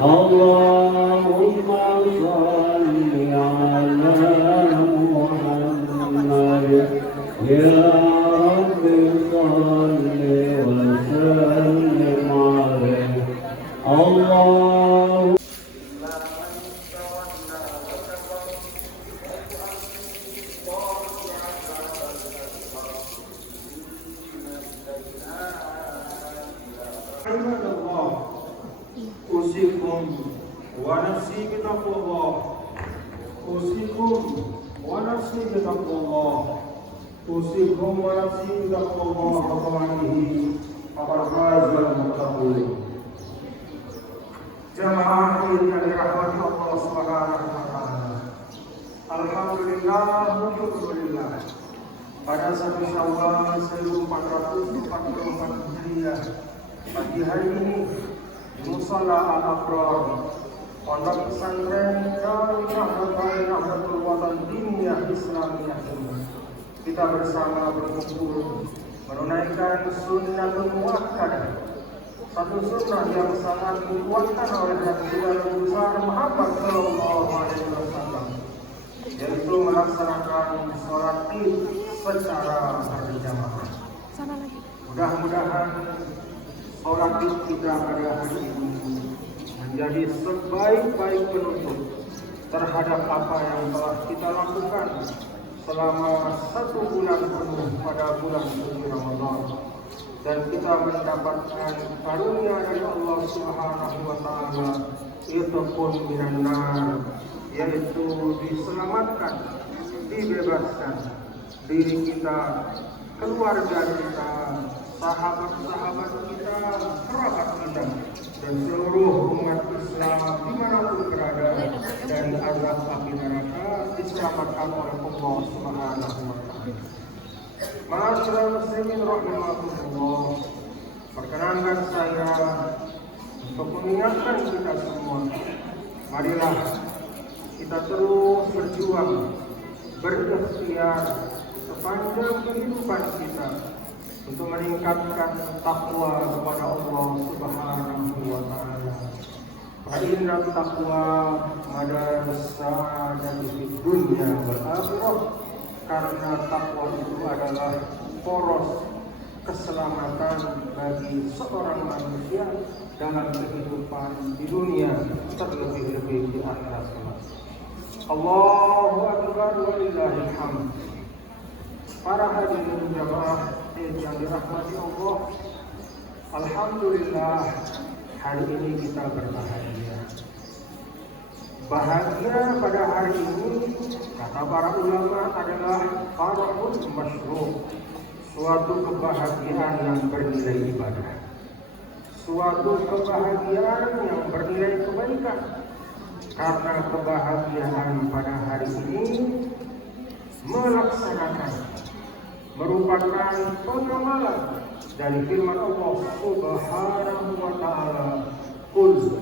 اللهم صل على محمد يا رب صل وسلم عليه الله. Usikum wa nafsi bitaqwallah. Usikum wa nafsi bitaqwallah. Usikum wa nafsi bitaqwallah wa tawanihi faqad fazal muttaqun. Jamaah yang dirahmati Allah Subhanahu wa taala. Alhamdulillah wa syukrulillah. Pada 1 Syawal 1444 Hijriah, pagi hari ini Musala Al-Abrar, Pondok Pesantren Darul Nahdlatul Watan Diniyah Islamiyah, kita bersama berkumpul menunaikan sunnatul muakkadah, satu sunnah yang sangat dikuatkan oleh Rasulullah besar Muhammad Sallallahu Alaihi Wasallam, yaitu melaksanakan sholat Id secara berjamaah. Mudah-mudahan sholat Id kita pada hari ini menjadi sebaik-baik penutup terhadap apa yang telah kita lakukan selama 1 bulan penuh pada bulan suci Ramadan, dan kita mendapatkan karunia dari Allah Subhanahu wa taala, itu pun minan nar, yaitu diselamatkan, dibebaskan diri kita, keluarga kita, sahabat-sahabat kita, kerabat kita, dan seluruh umat Islam dimanapun berada, dan azab api neraka diselamatkan oleh Allah Subhanahu wa taala. Ma'asyiral muslimin rahimakumullah, perkenankan saya untuk mengingatkan kita semua, marilah kita terus berjuang, berikhtiar sepanjang kehidupan kita untuk meningkatkan takwa kepada Allah Subhanahu wa taala. Fa inna taqwa madarus sa'adati fid dunya wal akhirah, karena takwa itu adalah poros keselamatan bagi seorang manusia dalam kehidupan di dunia, terlebih-lebih di akhirat kelak. Allahu akbar walillahil hamd. Para hadirin jamaah yang dirahmati Allah, alhamdulillah hari ini kita berbahagia. Bahagia pada hari ini, kata para ulama, adalah farahun masyru', suatu kebahagiaan yang bernilai ibadah, suatu kebahagiaan yang bernilai kebaikan. Karena kebahagiaan pada hari ini melaksanakan, merupakan pengamalan dari firman Allah Subhanahu wa taala, "Qul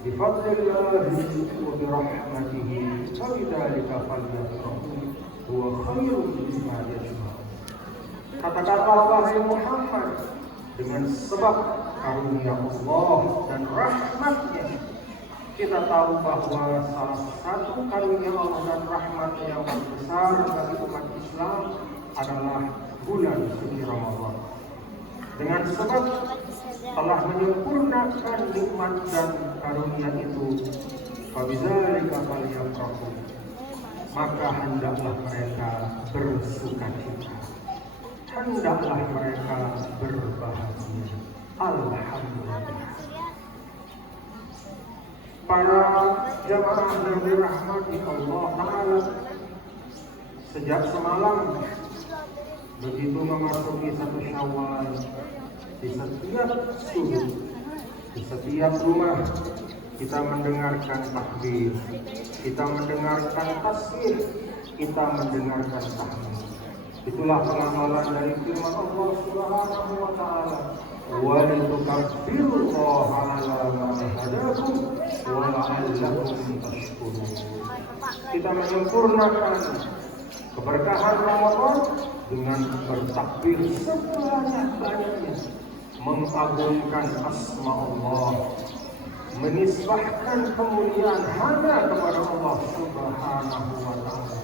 bi fadlillahi wa bi rahmatihi fa bidzalika falyafrahu huwa khairun mimma yajma'un." Kata-kata wahai Muhammad, dengan sebab karunia Allah dan rahmatnya, kita tahu bahwa salah satu karunia Allah dan rahmatnya yang besar bagi umat Islam adalah bulan suci Ramadan. Dengan sebab telah menyempurnakan nikmat dan karunia itu, fabidzalika falyafrahu, maka hendaklah mereka bersukacita, hendaklah mereka berbahagia. Alhamdulillah. Para jamaah yang dirahmati Allah Ta'ala, sejak semalam begitu memasuki 1 Syawal, di setiap subuh, di setiap rumah kita mendengarkan takbir, kita mendengarkan tasbih, kita mendengarkan tahmid. Itulah pengamalan dari firman Allah Subhanahu wa taala, wa litukabbirullaha 'ala ma hadakum wa la'allakum tashkurun. Kita menyempurnakan keberkahan Ramadan dengan bertakbir sebanyak-banyaknya, mengagungkan asma Allah, menisbahkan kemuliaan hanya kepada Allah Subhanahu wa Ta'ala,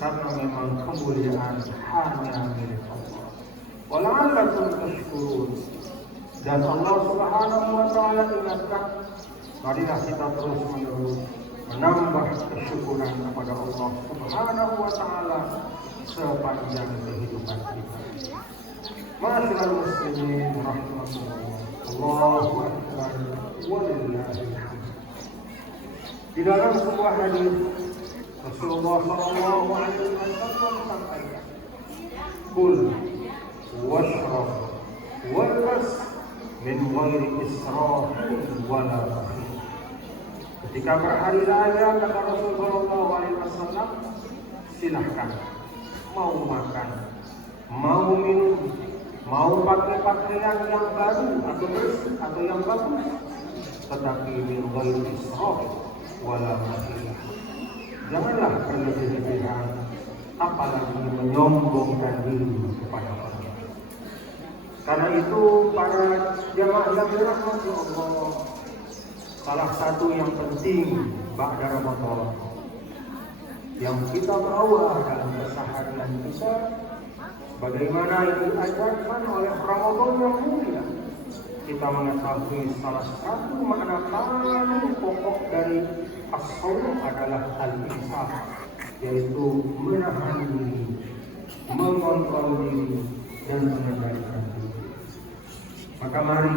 karena memang kemuliaan hanya milik Allah. Wala'allakum tashkurun. Dan Allah Subhanahu wa Ta'ala ingatkan, marilah kita terus menerus menambah kesyukuran kepada Allah Subhanahu wa Ta'ala sepanjang kehidupan kita. Ma'asyiral muslimin rahimakumullah. Allahu akbar walillahil hamd. Di dalam sebuah hadis Rasulullah sallallahu alaihi wasallam sampaikan, "Kul washrab walbas min ghairi israfin wala bakhil." Ketika berhari raya, kata Rasulullah sallallahu alaihi wasallam, silahkan, mau makan, mau minum, mau pakai pakaian yang baru atau bersih atau yang bagus, tetapi min ghairi israf wala bakhil. Janganlah berlebih-lebihan, apalagi menyombongkan diri kepada Allah. Karena itu para jamaah yang dirahmati Allah, salah satu yang penting ba'da Ramadan yang kita bawa dalam keseharian kita, bagaimana yang diajarkan oleh Ramadan yang mulia, kita mengetahui salah satu makna paling pokok dari as-shaum adalah al-infaq, yaitu menahan diri, mengontrol diri, dan mengendalikan diri. Maka mari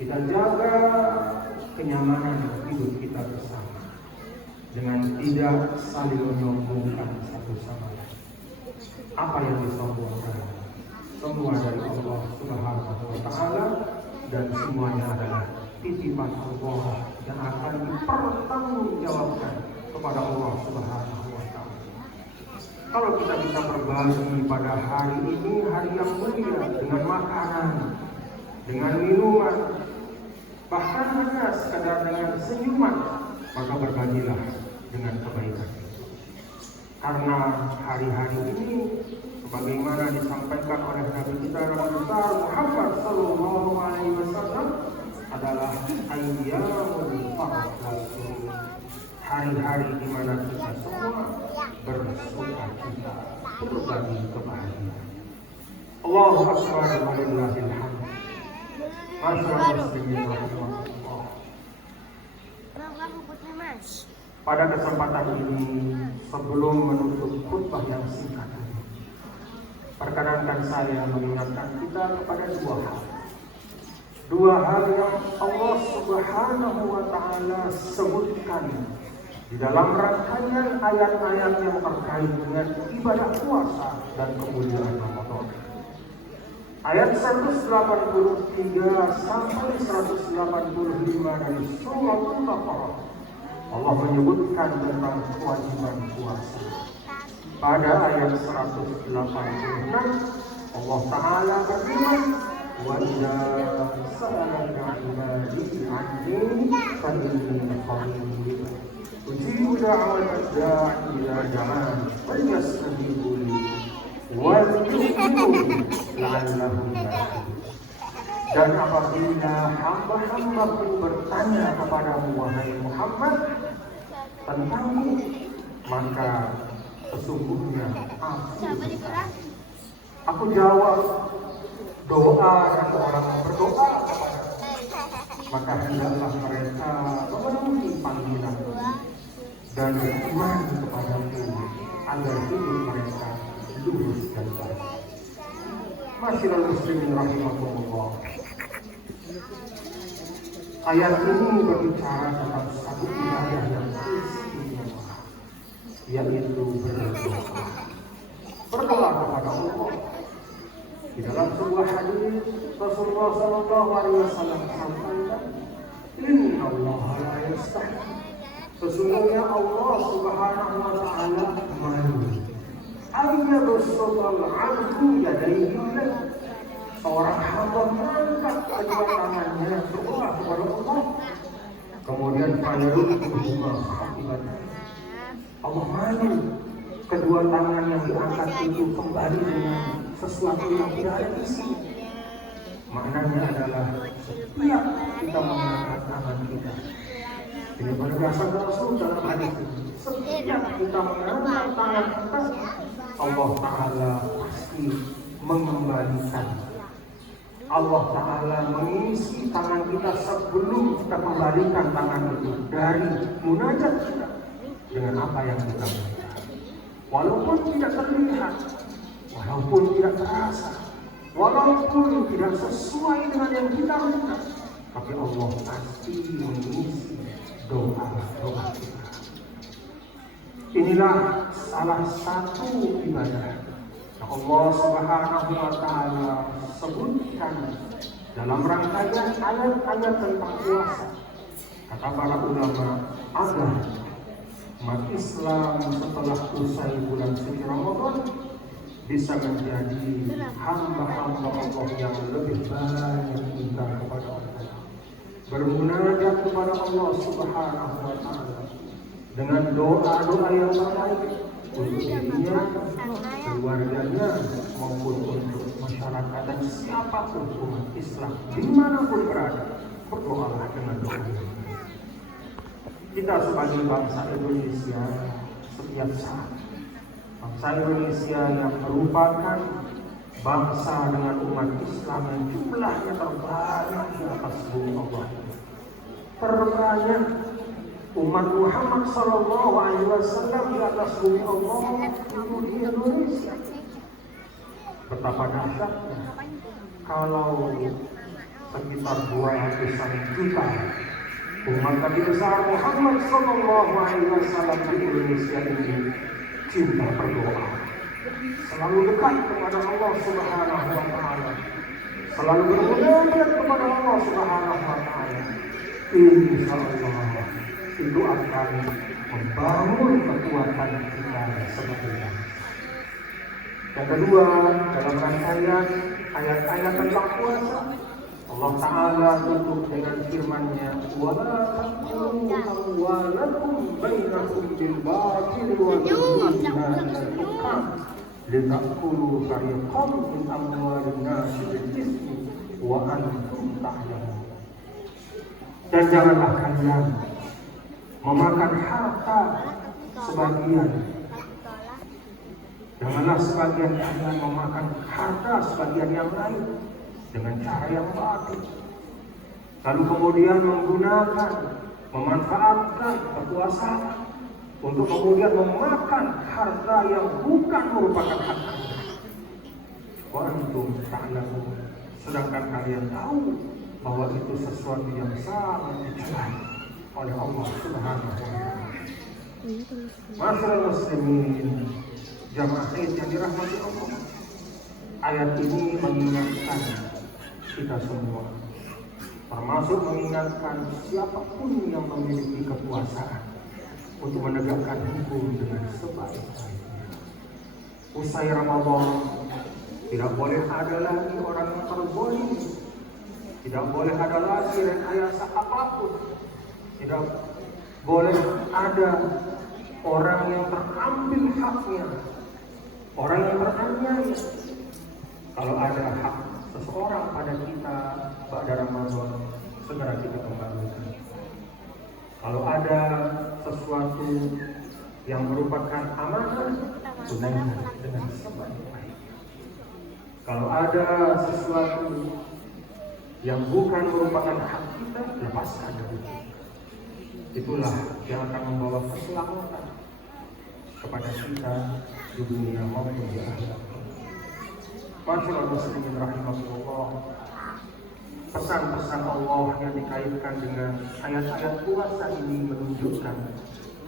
kita jaga kenyamanan hidup kita bersama dengan tidak saling menyombongkan satu sama lain. Apa yang disombongkan? Semua dari Allah Subhanahu wa Ta'ala, dan semuanya adalah titipan Allah yang akan dipertanggungjawabkan kepada Allah Subhanahu wa Ta'ala. Kalau kita bisa berbagi pada hari ini, hari yang mulia, dengan makanan, dengan minuman, bahkan hanya sekadar dengan senyuman, maka berbagilah dengan kebaikan. Karena hari-hari ini, sebagaimana disampaikan oleh Nabi kita Nabi besar Muhammad sallallahu alaihi wasallam, adalah ayyamul farah wal surur, hari-hari di mana kita semua bersuka cita, berbagi kebahagiaan. Allahu akbar walillahil hamd. Masyaallah muslimin rahimahullah. Pada kesempatan ini, sebelum menutup khutbah yang singkat ini, perkenankan saya mengingatkan kita kepada dua hal yang Allah Subhanahu wa Ta'ala sebutkan di dalam rangkaian ayat-ayat yang terkait dengan ibadah puasa dan kemuliaan Ramadan. Ayat 183 sampai 185 dari surah Al-Baqarah, Allah menyebutkan tentang kewajiban puasa. Pada ayat 186 Allah Ta'ala berfirman, "Wa idza sa'alaka 'ibadi 'anni fa inni qarib ujibu da'watad da'i idza da'an falyastajibu li wal yu'minu la'allahum yarshudun." Dan apabila hamba-hambaku bertanya kepadamu, wahai Muhammad, tentangku, maka sesungguhnya aku jawab doa yang orang berdoa kepada, maka hendaklah mereka memenuhi panggilan dan beriman kepadamu agar hidup mereka lurus dan baik. Masyaallah muslimin rahimakumullah. Ayat ini berbicara tentang satu ibadah yang istimewa, yaitu berdoa. Berdoa kepada Allah. Di dalam sebuah hadis Rasulullah sallallahu alaihi wasallam sampaikan, "Inna Allah la yastahi." Sesungguhnya Allah Subhanahu wa Ta'ala malu ayyabsutal 'abdu yadayhi. Seorang hamba mengangkat kedua tangannya berdoa kepada Allah, kemudian fayarudduhuma khatiban. Allah malu kedua tangan yang diangkat itu kembali dengan sesuatu yang tidak ada isi. Maknanya adalah setiap kita mengangkat tangan kita. Ini berdasar Rasul dalam hadis ini. Setiap kita mengangkat tangan kita, Allah Ta'ala pasti mengembalikan. Allah Ta'ala mengisi tangan kita sebelum kita kembalikan tangan itu dari munajat kita dengan apa yang kita minta. Walaupun tidak terlihat, walaupun tidak terasa, walaupun tidak sesuai dengan yang kita minta, tapi Allah pasti mengisi doa-doa kita. Inilah salah satu ibadah Allah Subhanahu wa Ta'ala sebutkan dalam rangkaian ayat-ayat tentang puasa. Kata para ulama, agar umat Islam setelah usai bulan suci Ramadan bisa menjadi hamba-hamba Allah yang lebih banyak minta kepada Allah, bermunajat kepada Allah Subhanahu wa Ta'ala dengan doa-doa yang terbaik untuk dirinya, keluarganya, maupun untuk masyarakat dan siapapun umat Islam dimanapun berada. Berdoalah dengan doa yang baik. Kita sebagai bangsa Indonesia setiap saat, bangsa Indonesia yang merupakan bangsa dengan umat Islam yang jumlahnya terbanyak di atas bumi Allah, terbanyak umat Muhammad Sallallahu Alaihi Wasallam di atas bumi Allah itu di Indonesia. Betapa dahsyatnya kalau sekitar 200-an juta umat Nabi besar Muhammad Sallallahu Alaihi Wasallam di Indonesia ini cinta berdoa, selalu dekat kepada Allah Subhanahu Wa Taala, selalu bermunajat kepada Allah Subhanahu Wa Taala. Insya Allah itu akan membangun kekuatan kita sebagai bangsa. Yang kedua, dalam rangkaian ayat-ayat tentang puasa, Allah Ta'ala tutup dengan firman-Nya, wa la taqulu amwalakum bainakum bil batil wa tudluna al-hukam litakulu fariqam min amwalin nasi bil ismi wa antum ta'lamun. Dan janganlah kalian memakan harta sebagian. Janganlah sebagian kalian memakan harta sebagian yang lain dengan cara yang batil. Lalu kemudian menggunakan, memanfaatkan kekuasaan untuk kemudian memakan harta yang bukan merupakan hak Anda. Wa antum ta'lamun. Sedangkan kalian tahu bahwa itu sesuatu yang sangat dicela oleh Allah Subhanahu wa Ta'ala. Masyaallah muslimin, jamaah haid yang dirahmati Allah. Ayat ini mengingatkan kita semua, termasuk mengingatkan siapapun yang memiliki kekuasaan untuk menegakkan hukum dengan sebaik-baiknya. Usai Ramadan, tidak boleh ada lagi orang yang terbodoh, tidak boleh ada lagi rekayasa apapun. Tidak boleh ada orang yang terambil haknya, orang yang teraniaya. Kalau ada hak seseorang pada kita pada Ramadan, segera kita kembalikan. Kalau ada sesuatu yang merupakan amanah, tunaikan dengan sebaik-baiknya. Kalau ada sesuatu yang bukan merupakan hak kita, lepaskan dari kita. Itulah yang akan membawa keselamatan kepada kita di dunia maupun di akhirat. Masyaallah muslimin rahimahullah. Pesan-pesan Allah yang dikaitkan dengan ayat-ayat puasa ini menunjukkan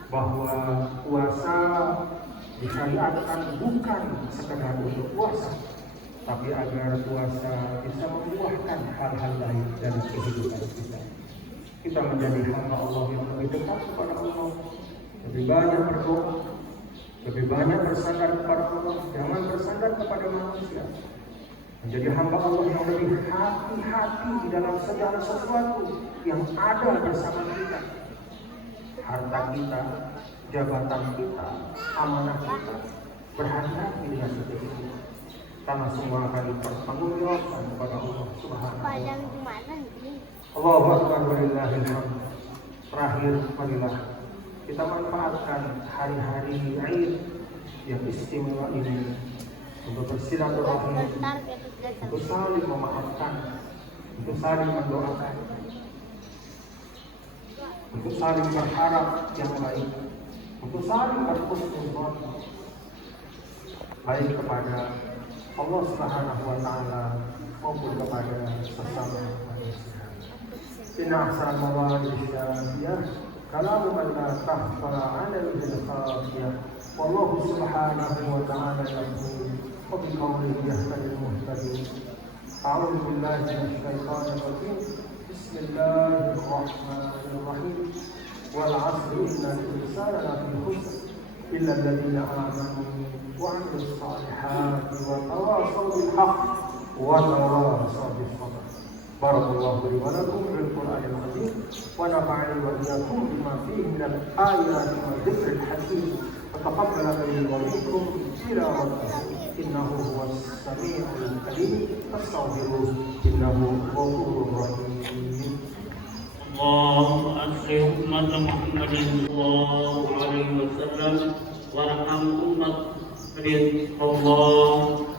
bahwa puasa disyariatkan bukan sekedar untuk puasa, tapi agar puasa bisa membuahkan hal-hal lain dalam kehidupan kita. Kita menjadi hamba Allah yang lebih dekat kepada Allah, lebih banyak berdoa, lebih banyak bersandar kepada Allah, jangan bersandar kepada manusia. Menjadi hamba Allah yang lebih hati-hati di dalam segala sesuatu yang ada bersama kita. Harta kita, jabatan kita, amanah kita, berhati-hati dengan seperti itu. Karena semua akan dipertanggungjawabkan kepada Allah Subhanahu wa Ta'ala. Allahu Akbar walillahil hamd. Terakhir, marilah kita manfaatkan hari-hari Id yang istimewa ini untuk bersilaturahmi, untuk saling memaafkan, untuk saling mendoakan, untuk saling berharap yang baik, untuk saling berhusnuzon baik kepada Allah Subhanahu wa taala maupun kepada sesama manusia. Inna ahsanal mawadih syafiyah kalamu man la tahfa 'alaihi al-khafiyah. Wallahu subhanahu wa ta'ala yaqul wa bi qawlihi yahtadil muhtadin. A'udzu billahi minasy syaithanir rajim. Bismillahir rahmanir rahim. Wal 'asri innal insana lafi khusr illa alladziina aamanu wa 'amilus shalihati wa tawassaw bil haqq wa tawassaw bis sabr. Barakallahu li wa lakum bil Qur'anil azim wa nafa'ani wa iyyakum bima fihi minal ayati wa dzikril hakim. Taqabbal minni wa minkum tilawatahu innahu huwas samii'ul 'aliim. Astaghfiruh innahu ghafurur rahim. Allahumma asli umat Muhammadin sallallahu alaihi wasallam warham umat Allah.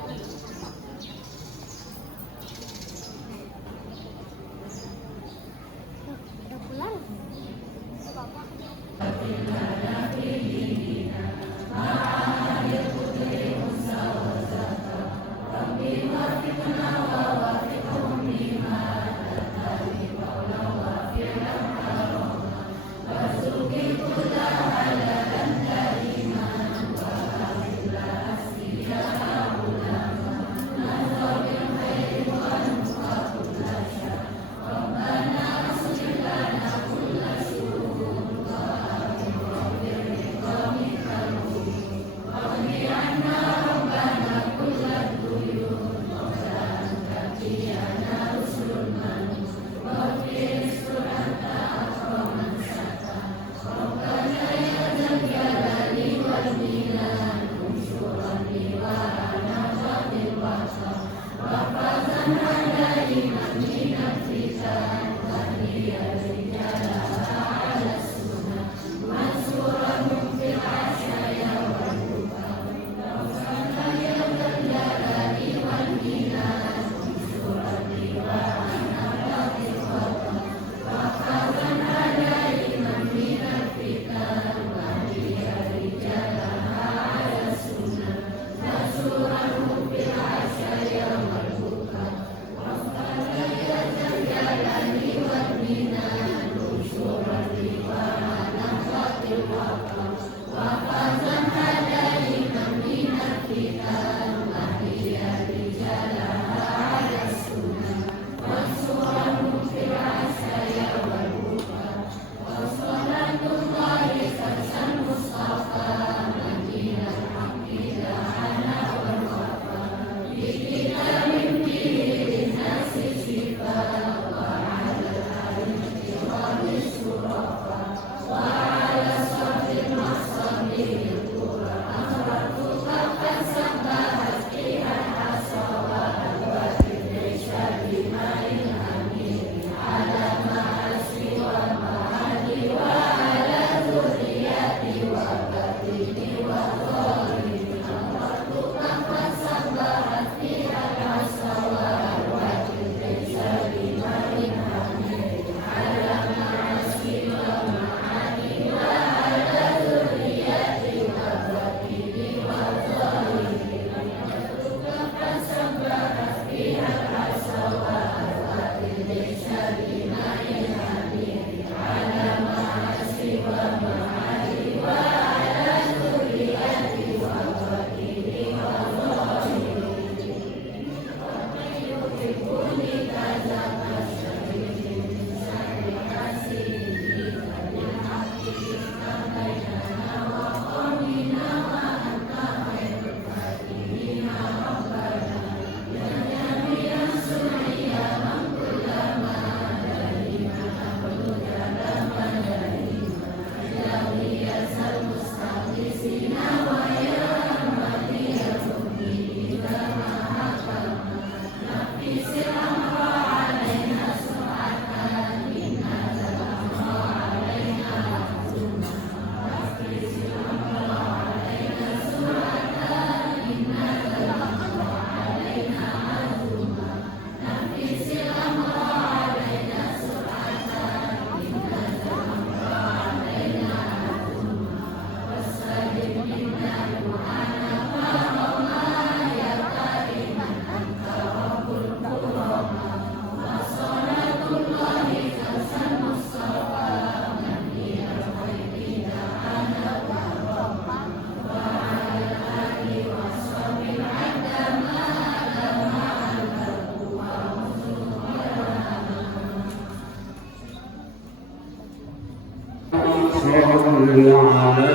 على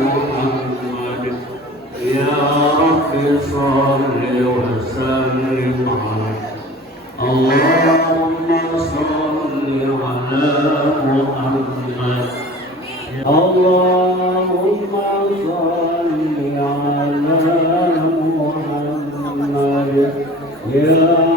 محمد يا رب صل وسلم عليه اللهم صل على محمد اللهم صل على محمد يا